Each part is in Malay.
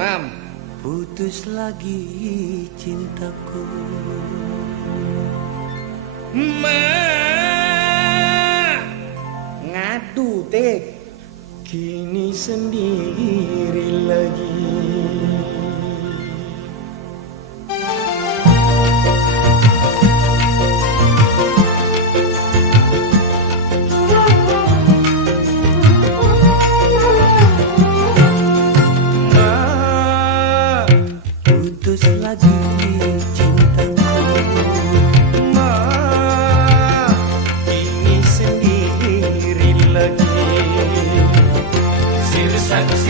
Mam. Putus lagi cintaku. Ma. Ngadu tek. Kini sendiri lagi. Putus lagi cintaku. Ma. Kini sendiri lagi.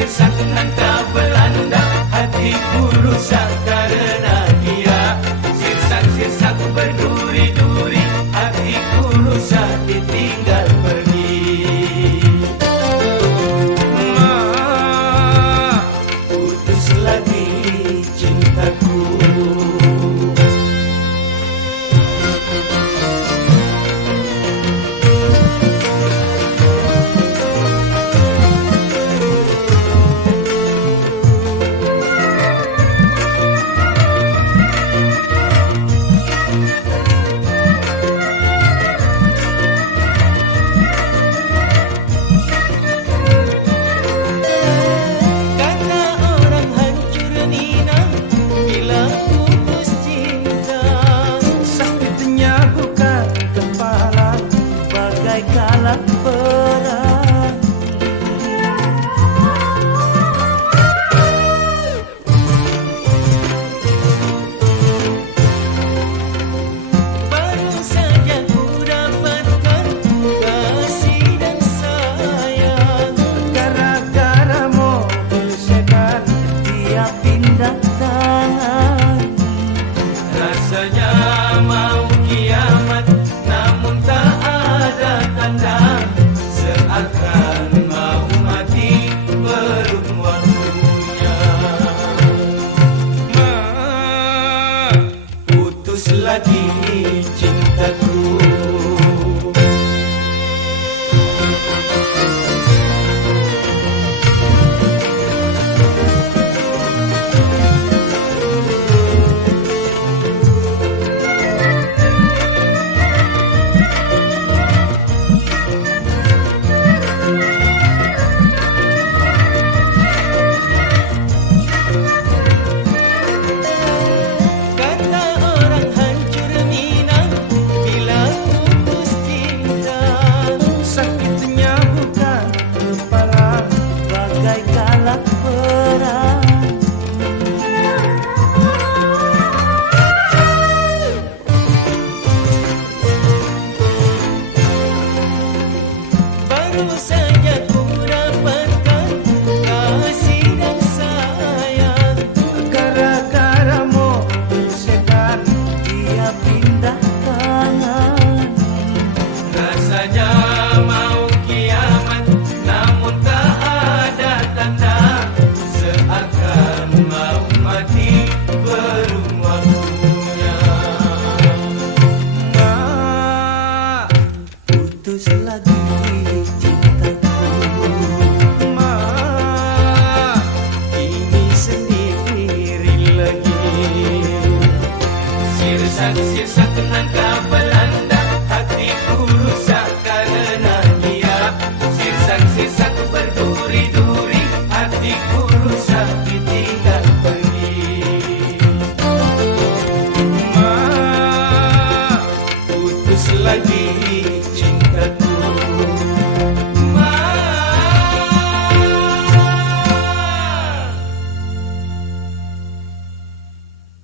Sirsak nangka belanda, hatiku rusak karena dia. Sirsak berduri-duri, hatiku rusak ditinggal pergi. Ma. Putus lagi cintaku. Kalah perang. Baru saja ku dapatkan kasih dan sayang. Gara-gara mobil sedan dia pindah tangan. Rasanya mau kiamat, namun tak ada tanda, seakan mau mati belum waktunya. Ma. Putus lagi cintaku. Baru saja ku dapatkan kasih dan sayang. Gara-gara mobil sedan dia pindah tangan. Rasanya mau kiamat, namun tak ada tanda, seakan mau mati belum waktunya. Ma. Putus lagi cintaku. Ma. Kini sendiri lagi. Sirsak nangka belanda, hatiku rusak karena dia. Sirsak berduri-duri, hatiku rusak ditinggal pergi. Ma. Putus lagi